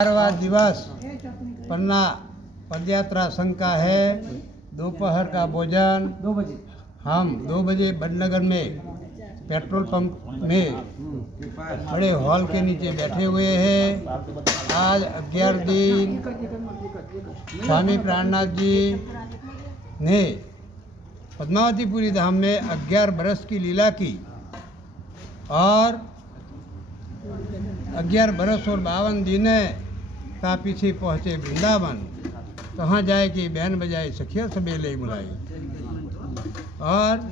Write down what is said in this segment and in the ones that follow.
11वां दिवस पन्ना पदयात्रा संघ का है। दोपहर का भोजन 2 बजे हम 2 बजे बड़नगर में पेट्रोल पंप में बड़े हॉल के नीचे बैठे हुए हैं। आज 11 दिन स्वामी प्राणनाथ जी ने पद्मावतीपुरी धाम में 11 बरस की लीला की और 11 बरस और 52 दिन का पीछे पहुँचे वृंदावन। कहाँ जाए कि बहन बजाए सखिया सबेले बुलाई। और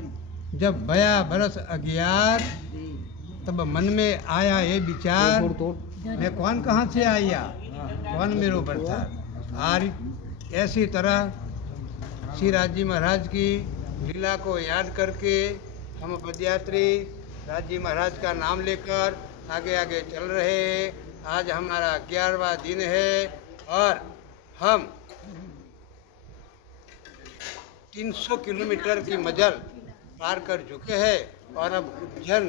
जब बया बरस 11 तब मन में आया ये विचार, मैं कौन कहाँ से आया, कौन मेरो बरसात। और ऐसी तरह श्री राजी महाराज की लीला को याद करके हम पदयात्री राजी महाराज का नाम लेकर आगे आगे चल रहे हैं। आज हमारा 11वां दिन है और हम 300 किलोमीटर की मजल पार कर चुके हैं और अब उज्जैन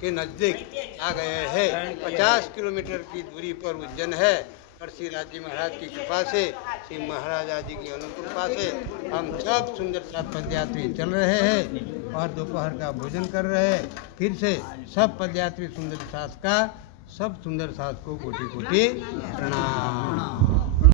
के नज़दीक आ गए हैं। 50 किलोमीटर की दूरी पर उज्जैन है। पर श्री राजी महाराज की कृपा से, श्री महाराजा जी की अनुकृपा से हम सब सुंदर साथ पदयात्री चल रहे हैं और दोपहर का भोजन कर रहे हैं। फिर से सब पदयात्री सुंदर साथ का सब सुंदर साथ को कोटि कोटि प्रणाम।